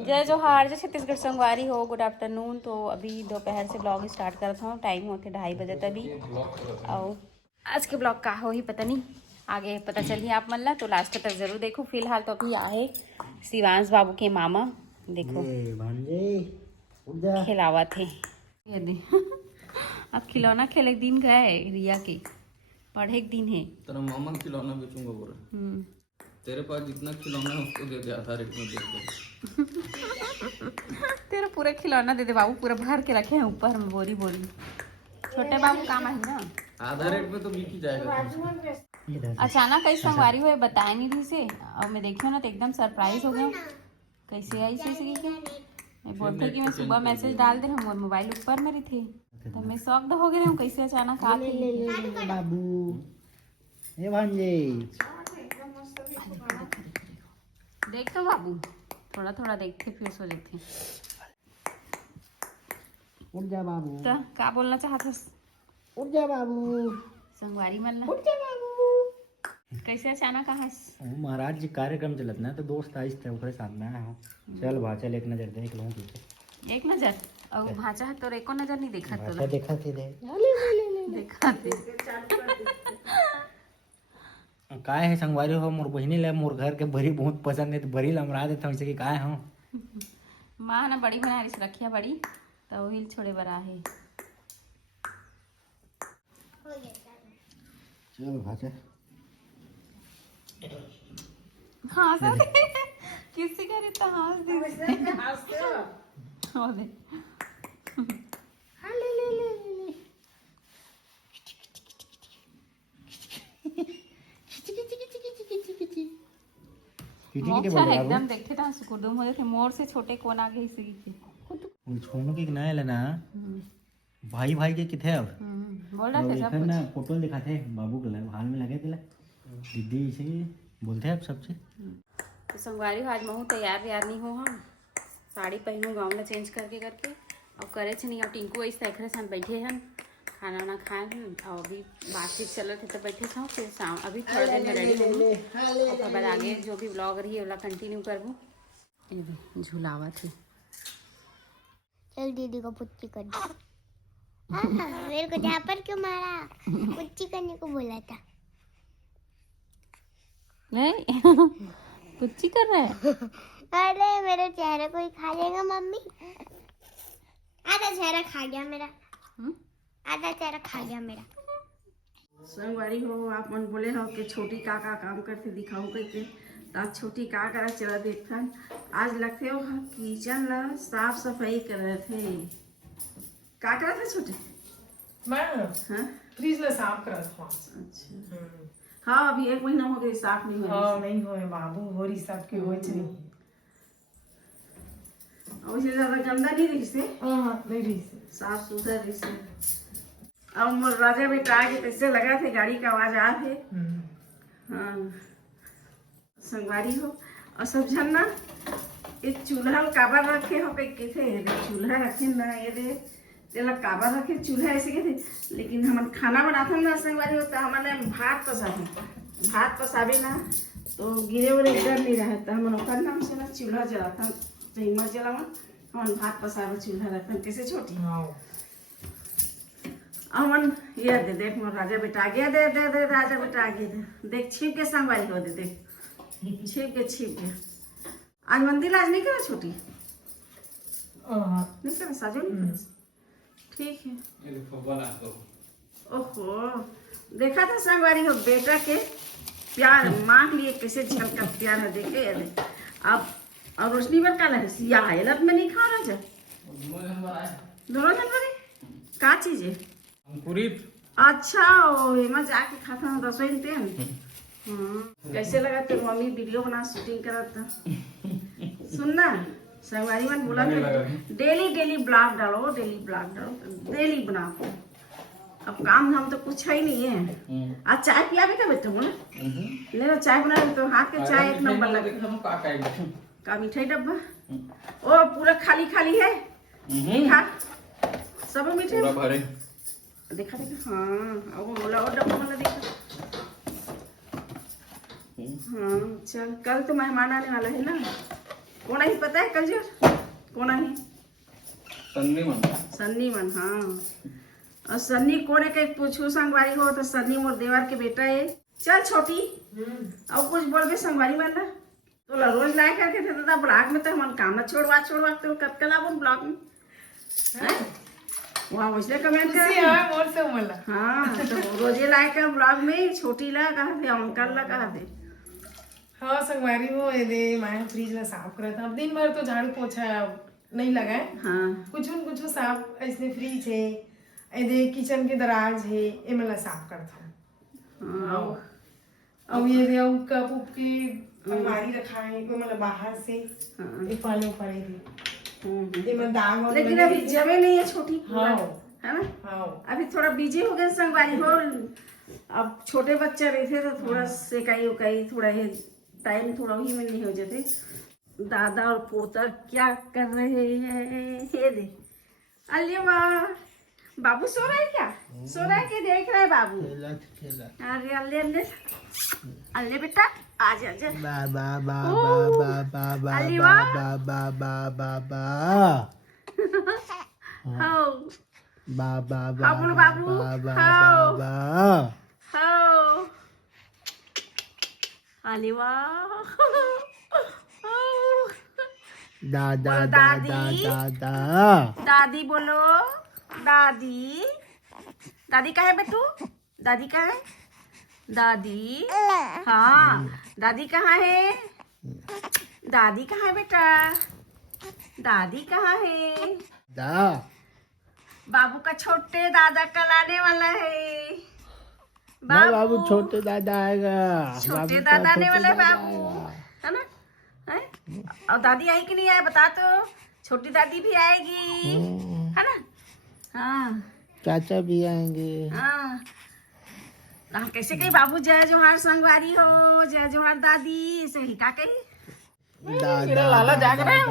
जय जोहार, जय छत्तीसगढ़ संगवारी हो। Good afternoon. तो अभी दोपहर से ब्लॉग स्टार्ट करता हूँ। टाइम होते 2:30 बजे तभी। और आज के ब्लॉग का हो ही पता नहीं, आगे पता चलिए आप मन ला। तो लास्ट तक जरूर देखो। फिलहाल तो अभी आए शिवांश बाबू के मामा, देखो खिलावा थे। अब खिलौना खेले दिन गए रिया के, पढ़े के दिन है। तेरा मामा खिलौना बेचूंगा बोल रहा। तेरे पास जितना खिलौना है उसको दे दे, आधा रेट में दे दे। तेरा पूरा खिलौना दे दे बाबू, पूरा भर के रखे हैं ऊपर में बोरी बोरी। छोटे बाबू काम है ना, आधा रेट में तो बिक ही जाएगा। अचानक कई संगवारी हुए बताए नहीं रही से। और मैं देखी ना तो एकदम सरप्राइज हो गया। कैसे आई से क्या मैं बोलते कि मैं सुबह मैसेज डाल दे रहा हूँ, मोबाइल ऊपर में रही थी तो मैं शॉक्ड हो गई हूँ। कैसे अचानक आ गई बाबू ये भांजे। देख तो बाबू, थोड़ा थोड़ा देखते फिर सो लेते। उठ जा बाबू, तो क्या बोलना चाहता? उठ जा बाबू, संगवारी मल्ला उठ जा बाबू। कैसे अचानक कहा? महाराज जी कार्यक्रम चलत ना तो दोस्त आइस थे ओकरे साथ में आया हूँ। चल बा, चल एक नजर देख लूँ तुझे। एक नजर और भाचा है तो एको नजर नहीं देखा तो देखा थे देखा थे। काय है संगवारी हो मोर बहिनी ले मोर घर के बड़ी बहुत पसंद है तो बड़ी लमरा देता हूँ कि काय हूँ। माँ ना बड़ी बना रही रखिया बड़ी तो वही छोड़े बरा है। चल भाचा हाँ सर किसी का रहता हाँ दे एकदम देखते था सुकुदुम हो थे मोर से छोटे कोन आगे इसी छोनू की नया लेना भाई भाई के किथे अब बोल रहे थे सब ना फोटो दिखाते बाबू के हाल में लगे थे दीदी इसे बोलते हैं अब सबसे। तो संगवारी आज महू तैयार व्यार नहीं हो। हम साड़ी पहनूँ गाँव में चेंज करके और करे नहीं। और टिंकू ऐसे एक साथ बैठे हैं खाना वाना खाए हैं और अभी बातचीत चल रहे थे तो बैठे था। फिर शाम अभी थोड़ा देर में रेडी होंगे और बाद आगे जो भी ब्लॉग रही है वाला कंटिन्यू करबू। झूलावा थी। चल दीदी को पुच्ची कर दो। मेरे को जहाँ पर क्यों मारा? पुच्ची करने को बोला था। नहीं पुच्ची कर रहा है। अरे मेरे चेहरे को ही खा लेगा मम्मी। आधा चेहरा खा गया मेरा। आधा चेहरा खा गया मेरा। संगवारी हो आप मन बोले हो कि छोटी का काम करते दिखाऊ करके तो आज छोटी का करा चला देखा। आज लगते हो किचन ला साफ सफाई कर रहे थे। क्या कर रहे थे छोटे? मैं हाँ फ्रिज ला साफ कर रहा था। अच्छा हाँ अभी 1 महीना हो गया साफ नहीं हुआ। हाँ नहीं होए बाबू होरी सब के होए नहीं। वैसे ज्यादा गंदा नहीं रही से। हाँ नहीं रही से साफ सुथरा रही से। अब राजा बेटा आगे कैसे लगा थे गाड़ी का आवाज आ थे। हाँ संगवारी हो और सब जन ना ये चूल्हा काबर रखे हो पे के थे चूल्हा रखे ना ये दे तेला काबर रखे चूल्हा ऐसे के थे। लेकिन हम खाना बनाते ना संगवारी हो तो हमने भात पसाबे ना तो गिरे उरे डर नहीं रहा था। हम ओकर नाम से ना चूल्हा जलाता हिम्मत जलावा हम भात पसाबे चूल्हा रखते कैसे छोटी। अमन ये दे देख मोर राजा बेटा आगे दे दे दे राजा बेटा आगे दे देख छिप के संगवारी हो दे देख छिप के। आज मंदिर आज नहीं करा छोटी नहीं करा साजो नहीं करा। ठीक है। ओहो देखा था संगवारी हो बेटा के प्यार मांग लिए कैसे झलका प्यार है देखे ये दे। अब और रोशनी पर का लगे या हालत में नहीं खा रहा जा दोनों जनवरी का चीज है अंकुरित। अच्छा मैं जाके खाता हूँ रसोई में। कैसे लगा तेरी मम्मी वीडियो बना शूटिंग करा था? सुनना संगवारी मन बोला था डेली ब्लॉग डालो डेली बनाओ। अब काम धाम तो कुछ है ही नहीं है। आज चाय पिया भी क्या बेटा बोले ले लो चाय बना तो हाथ के चाय 1 नंबर लगे। का मिठाई डब्बा ओ पूरा खाली है खा सब मिठाई देखा हाँ वो बोला और डब्बा वाला देखा। हाँ चल कल तो मेहमान आने वाला है ना कोणा ही पता है कजर कोणा ही सन्नी मन सन्नी मन हाँ और सन्नी कोने के पूछू संगवारी हो तो सन्नी मोर देवर के बेटा है। चल छोटी अब कुछ बोलबे संगवारी मन ना तो रोज लाए करके थे तो ब्लॉक में तो हम काम छोड़वा तो कब कल आबो ब्लॉक में वहाँ वैसे कमेंट कर खुशी है मोर से उमला हाँ तो रोजे लाए कर ब्लॉग में छोटी ला कहा थे अंकल ला कहा थे। हाँ संगवारी हो ये दे मैं फ्रिज ला साफ करा था अब दिन भर तो झाड़ू पोछा नहीं लगाए हाँ कुछ साफ ऐसे फ्रिज है ये दे किचन के दराज है ये मला साफ करता हूँ। हाँ अब ये दे अब कप उप की अलमारी रखा है कोई मतलब बाहर से ये पाले पड़े थे ये मैं दाग और लेकिन अभी जमे नहीं है छोटी हाँ है ना हाँ अभी थोड़ा बिजी हो गए संगवारी हो। अब छोटे बच्चे रहते तो थोड़ा सेकाई उकाई थोड़ा है टाइम थोड़ा ही में नहीं हो जाते। दादा और पोता क्या कर रहे हैं ये दे अल्ले वाह बाबू सो रहा है क्या सो रहा है कि देख रहा है बाबू अरे अल्ले अल्ले अल्ले बेटा आजा आजा अल्ले वाह बाबू बाबू हाओ अरे वाह दादी बोलो दादी दादी कहाँ है बेटू दादी कहाँ है दादी हाँ दादी कहाँ है दादी कहाँ है बेटा दादी कहाँ है बाबू का छोटे दादा कल आने वाला है बाबू छोटे दादा आएगा छोटे दादा आने वाला है बाबू है ना है? और दादी आई कि नहीं आए बता तो छोटी दादी भी आएगी है ना हाँ चाचा भी आएंगे हाँ कैसे कही बाबू जय जोहार संगवारी हो जय जोहार दादी ऐसे ही का कही दादा लाला जाग रहे हो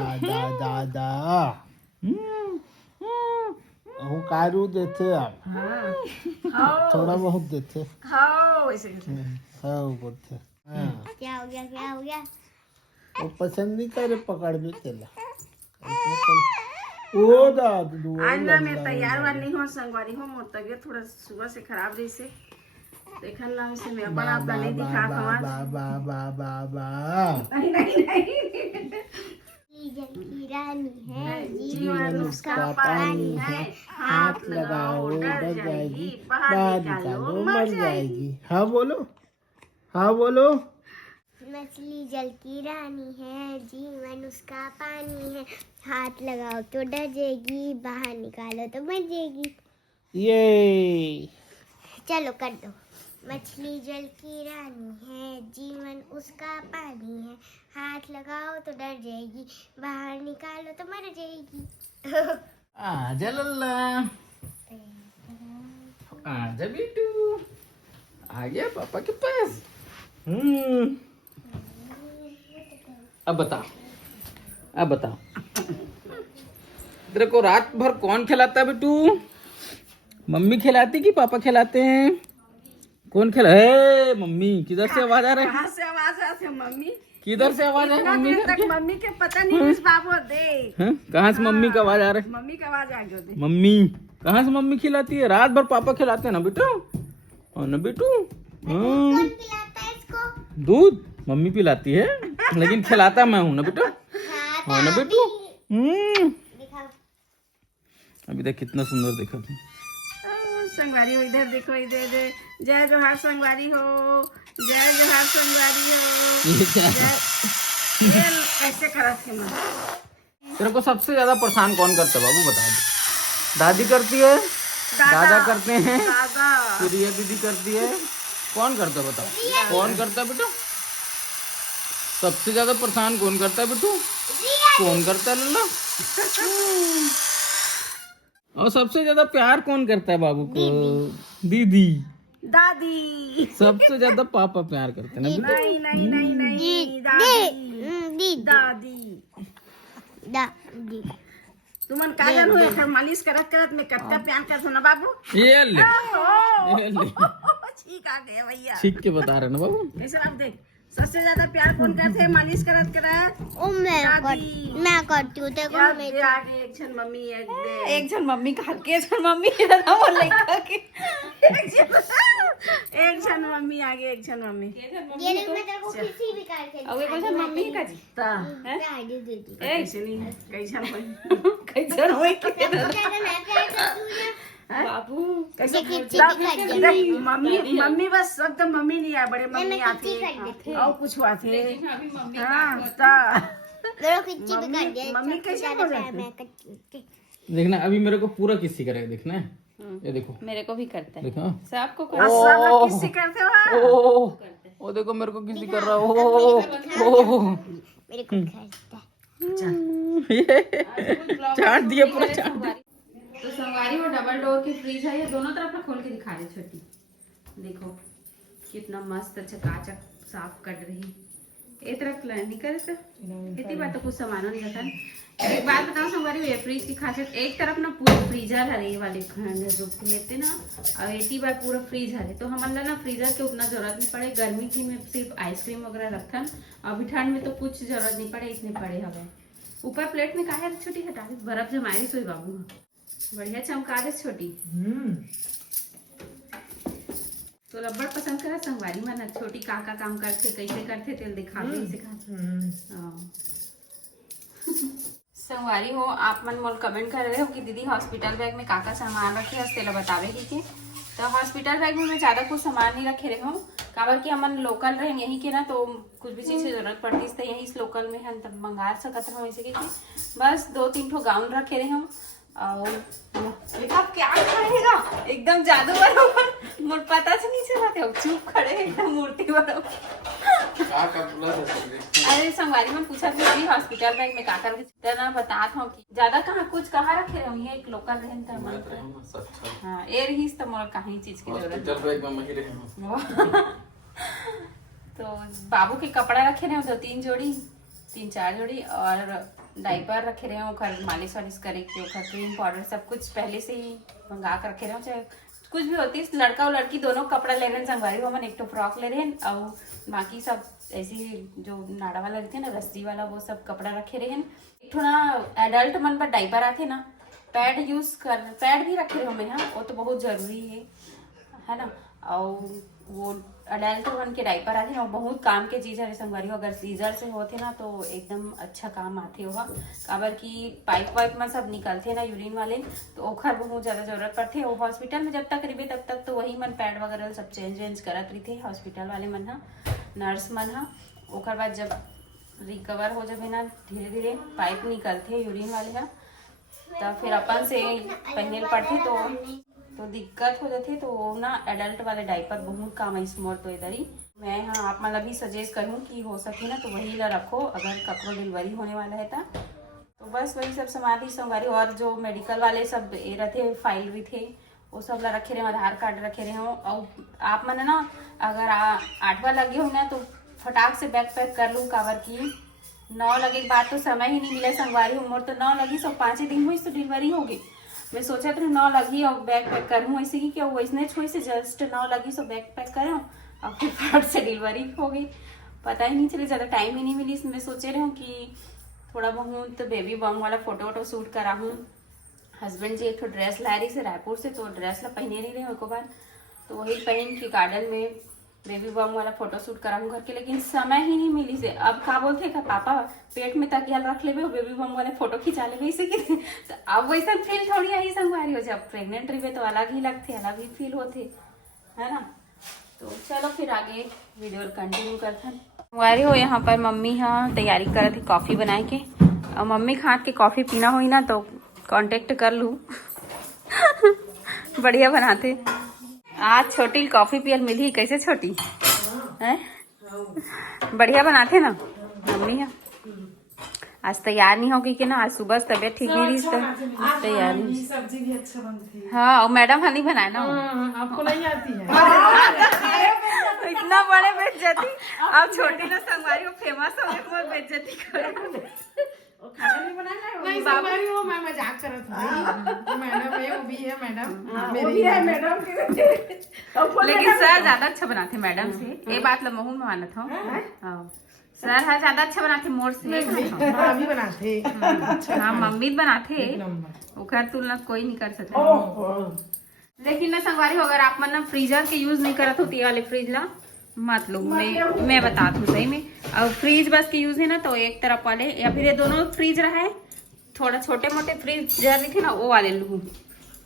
दादा हूँ कारू देते आप हाँ थोड़ा बहुत देते हाँ ऐसे हाँ बोलते क्या हो गया वो पसंद नहीं करे पकड़ भी तेला ओ दादू आज ना मैं तैयार वार नहीं हो संगवारी हो मोर तबियत थोड़ा सुबह से खराब रही से देखन ना से मैं बड़ा अपना नहीं दिखा नहीं नहीं नहीं की रानी है जीवन उसका पानी है हाथ लगाओ डर जाएगी बाहर निकालो मर जाएगी। हाँ बोलो मछली जल की रानी है जीवन उसका पानी है हाथ लगाओ तो डर जाएगी बाहर निकालो तो मर जाएगी। ये चलो कर दो। मछली जल की रानी है जीवन उसका पानी है हाथ लगाओ तो डर जाएगी बाहर निकालो तो मर जाएगी। आजा लल्ला आजा बेटू आ गया पापा के पास। अब बता तेरे को रात भर कौन खिलाता है बेटू? मम्मी खिलाती कि पापा खिलाते हैं? कौन खिला? हे मम्मी किधर से आवाज आ रहा है? कहाँ से आवाज आती है मम्मी? किधर से आवाज है मम्मी तक करके? मम्मी के पता नहीं इस बाबू दे हैं? कहाँ से मम्मी का आवाज आ रहा है? मम्मी का आवाज आ गया दे मम्मी कहाँ से मम्मी खिलाती है? रात भर पापा खिलाते हैं ना बेटू? हाँ ना बेटू? हाँ पिलाता है इसको दूध मम्मी पिलाती है लेकिन खिलाता मैं हूँ ना बेटू? हाँ ना बेटू? दिखाओ। अभी तक कितना सुंदर देखा तुम। संगवारी हो इधर देखो इधर जय जोहार संगवारी हो जय जोहार संगवारी हो ये क्या है? ये कैसे करा थे मैं तेरे को सबसे ज्यादा परेशान कौन करता है बाबू बता दे। दादी करती है, दादा करते हैं, दादा फिर ये दीदी करती है, कौन करता है बताओ? कौन करता है बेटा? सबसे ज्यादा परेशान कौन करता है बेटू? कौन करता है लल्ला? और सबसे ज्यादा प्यार कौन करता है बाबू को? दीदी। दादी सबसे ज्यादा पापा प्यार करते हैं ना बेटा? नहीं नहीं नहीं नहीं दादी दादी दादी तुमन का जन हुए फिर मालिश करत करत में कटका प्यान कर ना बाबू ये ले ओहो ये ले ठीक आ गया भैया ठीक के बता रहे ना बाबू? ऐसे आप देख सबसे ज्यादा प्यार कौन करते हैं मालिश करत ओ मैं करती हूँ देखो ये आगे एक क्षण मम्मी एक जन मम्मी खा के एक जन मम्मी ना वो लड़का के एक क्षण मम्मी आगे एक क्षण मम्मी ये देख मैं तेरे को किसी भी कार के अब एक जन मम्मी का जी ता आईडी दे दी कैसे नहीं कैसन होई कैसन होई के मैं क्या करती हूँ बाबू कैसे खिच्ची कर देख, मम्मी बस एकदम मम्मी नहीं आए बड़े मम्मी मैं आते खिच्ची कर देती और कुछ हुआ थे हाँ ता मेरे को खिच्ची भी कर दिया मम्मी कैसे ज्यादा हो प्यार जाते मैं करती हूँ देखना अभी मेरे को पूरा किसी करेगा, देखना है ये देखो मेरे को भी करता है देखो सबको सब लोग किससे करते हो ओ ओ देखो मेरे को किसी कर रहा है ओ मेरे को करता चाट दिया पूरा चाट दिया। तो संगवारी वो डबल डोर की फ्रिज है, ये दोनों तरफ ना खोल के दिखा रही छोटी, देखो कितना मस्त चकाचक साफ कर रही। एक तरफ नहीं करे तो इतनी बात तो कुछ सामानों नहीं रखा। एक बात बताओ संगवारी, ये फ्रिज की खासियत एक तरफ ना पूरा फ्रीजर है, ये वाले खंड जो कहते ना, और इतनी बार पूरा फ्रीज है तो हमारा ना फ्रीजर के उतना जरूरत नहीं पड़े। गर्मी की में सिर्फ आइसक्रीम वगैरह रखन, अभी ठंड में तो कुछ जरूरत नहीं पड़े, इतने पड़े हवे। ऊपर प्लेट में काहे छोटी हटा दी, बर्फ जमाई सोई बाबू बढ़िया चमका दे छोटी। तो लब्बड़ पसंद करा संगवारी मन छोटी काका काम करते कैसे करते तेल दिखा दे सिखा। संगवारी हो आप मन मोल कमेंट कर रहे हो कि दीदी हॉस्पिटल बैग में काका सामान रखे हस तेला बतावे के तो हॉस्पिटल बैग में मैं ज्यादा कुछ सामान नहीं रखे रहे हूँ, काबर कि हमन लोकल रहे यहीं के ना, तो कुछ भी चीज की जरूरत पड़ती है तो यहीं इस लोकल में हम तब मंगा सकते हो। ऐसे कि बस 2-3 ठो गाउन रखे रहे हूँ। और बेटा क्या खाएगा एकदम जादू बराबर मोर पता से नहीं चला थे, चुप खड़े एकदम मूर्ति बराबर। अरे संगवारी में पूछा कि हॉस्पिटल बैग में काकर के ना बता था कि ज्यादा कहाँ कुछ कहाँ रखे रहे ये एक लोकल रहन था। हाँ ये रही तो मोर कहीं चीज की जरूरत। तो बाबू के कपड़ा रखे रहे 2-3 जोड़ी 3-4 जोड़ी, और डाइपर रखे रहे हो, मालिश वालिश करे के क्रीम पाउडर सब कुछ पहले से ही मंगा कर रखे रहे हो। चाहे कुछ भी होती है लड़का और लड़की दोनों कपड़ा ले रहे हैं संगवारी, वो मन एक तो फ्रॉक ले रहे हैं और बाकी सब ऐसी जो नाड़ा वाला रहते हैं ना रस्सी वाला वो सब कपड़ा रखे रहे हैं। एक थोड़ा एडल्ट मन पर डाइपर आते ना, पैड यूज कर पैड भी रखे रहे मैं, हाँ वो तो बहुत जरूरी है ना। और वो अडल्ट वन के डाइपर आते ना, बहुत काम के चीज है संगवारी। अगर सीजर से होते ना तो एकदम अच्छा काम आते होगा, काबर की पाइप वाइप में सब निकलते ना यूरिन वाले, तो ओखर बहुत ज्यादा जरूरत पड़ती है। वो हॉस्पिटल में जब तक रही तब तक तो वही मन पैड वगैरह सब चेंज वेंज करत रही थे हॉस्पिटल वाले मन हा, नर्स मन हा। ओखर बाद जब रिकवर हो जाए ना धीरे धीरे पाइप निकलते यूरिन वाले हा, तब फिर अपन से पहने पड़ते तो दिक्कत हो जाती है। तो ना एडल्ट वाले डाइपर बहुत काम है इसमें। तो इधर ही मैं यहाँ आप मतलब भी सजेस्ट करूँ कि हो सके ना तो वही ला रखो अगर कपड़ों डिलीवरी होने वाला है तो बस वही सब सामान ही संगवारी। और जो मेडिकल वाले सब ये रहते फाइल भी थे वो सब ला रखे रहे, आधार कार्ड रखे रहे हो। और आप मन ना अगर 8वां लगे हो ना तो फटाक से बैग पैक कर लूँ, काबर की 9 लगे के बाद तो समय ही नहीं मिला संगवारी। उम्र तो 9 लगी, सब 5 दिन हुई तो डिलीवरी होगी। मैं सोचा तो 9 लगी और बैग पैक करूँ ऐसे कि क्या वैसने छोई से जस्ट 9 लगी सो बैग पैक करूँ और फिर फट से डिलीवरी हो गई, पता ही नहीं चले, ज़्यादा टाइम ही नहीं मिली। इसमें सोचे रहे हूँ कि थोड़ा बहुत तो बेबी बम वाला फोटो वोटो शूट करा हूँ। हस्बैंड जी एक तो ड्रेस ला रही से रायपुर से, तो ड्रेस ला पहने नहीं रहे एक बार, तो वही पहन के गार्डन में बेबी बम वाला फोटो शूट करा हूँ घर के, लेकिन समय ही नहीं मिली से। अब का बोलते का पापा पेट में तकिया रख ले बेबी बम वाले फोटो खिंचा ले इसे तो अब वैसा फील थोड़ी आई संगवारी हो। जब प्रेग्नेंट रही तो अलग ही लगते, अलग ही फील होते है ना। तो चलो फिर आगे वीडियो कंटिन्यू करते हैं। संगवारी हो यहाँ पर मम्मी हाँ तैयारी कर थी कॉफी बनाए के, और मम्मी के हाथ के कॉफी पीना हुई ना तो कांटेक्ट कर लूँ बढ़िया बनाते। आज छोटी कॉफी पियल मिली, कैसे छोटी है बढ़िया बनाते ना मम्मी है। आज तैयार नहीं होगी कि ना, आज सुबह तबियत ठीक नहीं रही तो तैयार नहीं। सब्जी भी अच्छा बनती है। हाँ और मैडम हनी बनाए ना, आपको नहीं आती है इतना बड़े बेइज्जती। अब छोटी ना संगवारी को फेमस हो गई, बेइज्जती करे खाना नहीं बनाना है। नहीं बाबू संगवारी हो, मैं मजाक करत हूँ। मैडम है, वो भी है मैडम। वो भी है मैडम के लेकिन सर ज्यादा अच्छा बनाते मैडम से, ये बात लो महू में मानत हूँ। हाँ, सर हाँ ज्यादा अच्छा बनाते मोर से। हाँ भी बनाते। हाँ मम्मी बनाते, नंबर। ओकर तुलना कोई नहीं कर सकता। लेकिन ना संगवारी हो, अगर आप मन ना फ्रीजर के यूज नहीं करत होती वाले फ्रिज ला मत लो, मैं बता दूँ सही में। और फ्रीज बस के यूज है ना तो एक तरफ वाले, या फिर ये दोनों फ्रीज रहा है, थोड़ा छोटे मोटे फ्रीज जर थे ना वो वाले लूँ।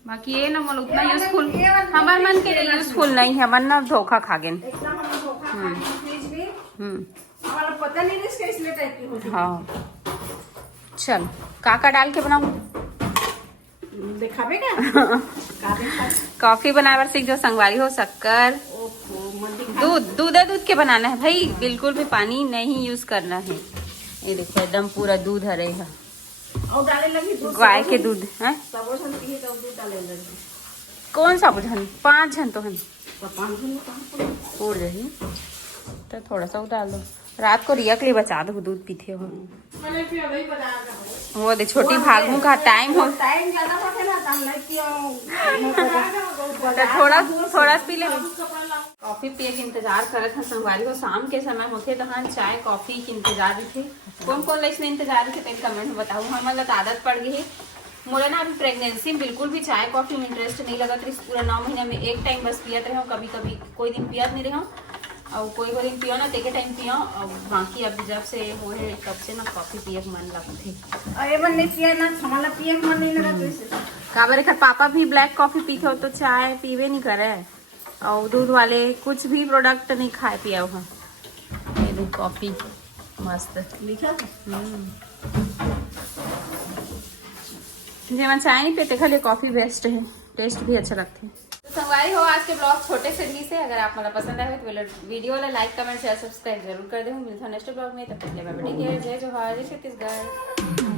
बाकी ये ना मन उतना यूजफुल हमार मन के लिए यूजफुल नहीं है, मन ना धोखा खा गए। पता नहीं इसका इसलिए टाइप की होती। हाँ चल काका डाल के बनाऊँ, दिखावेगा कॉफी बनावर सीख जो संगवारी हो, शक्कर दूध के बनाना है भाई, बिल्कुल भी पानी नहीं यूज करना है। ये देखो एकदम पूरा दूध हरे है, और डाले लगी दूध, गाय के दूध है। सबोजन की तो दूध डाले लगी। कौन सा बुझन, 5 जन तो हन तो 5 दिन कहां पर उड़ रही, तो थोड़ा सा डाल दो। रात को रिया के लिए बचा दो, दूध पीते हो। मैंने फिर अभी बना रहा वो दे छोटी भागू का टाइम हो, टाइम ज्यादा होता है ना, तो नहीं पियो तो थोड़ा पी ले। कॉफी पिए के इंतजार करत हैं संगवारी को, शाम के समय होते तो हाँ चाय कॉफी के इंतजार भी थे। कौन कौन लाइक इंतजार थे तेरे कमेंट में बताऊँ। हमारे तो आदत पड़ गई है मोला ना, अभी प्रेगनेंसी में बिल्कुल भी चाय कॉफी में इंटरेस्ट नहीं लगा। पूरा 9 महीना में एक टाइम बस पियत रहे, कभी कभी कोई दिन पियत नहीं रहे, और कोई दिन पियो ना तेके टाइम पियो। और बाकी अब जब से हो है तब से ना कॉफी पिए के मन लगती। अरे मन नहीं पिया ना, हमारा पिए के मन नहीं लगा तो इसे काबर कर पापा भी ब्लैक कॉफी पीते हो तो चाय पीवे नहीं करे, और दूध वाले कुछ भी प्रोडक्ट नहीं खाए पिया हुआ। ये दूध कॉफी मस्त लिखा था। जी मैं चाय नहीं पीते, खाली कॉफी बेस्ट है, टेस्ट भी अच्छा लगता है। तो संगवारी हो आज के ब्लॉग छोटे से ही से, अगर आप मतलब पसंद आए तो वीडियो वाला लाइक कमेंट शेयर सब्सक्राइब जरूर कर दे। मिलता है नेक्स्ट ब्लॉग में, तब तक के लिए बाय बाय, टेक केयर, जय जोहार, जय छत्तीसगढ़।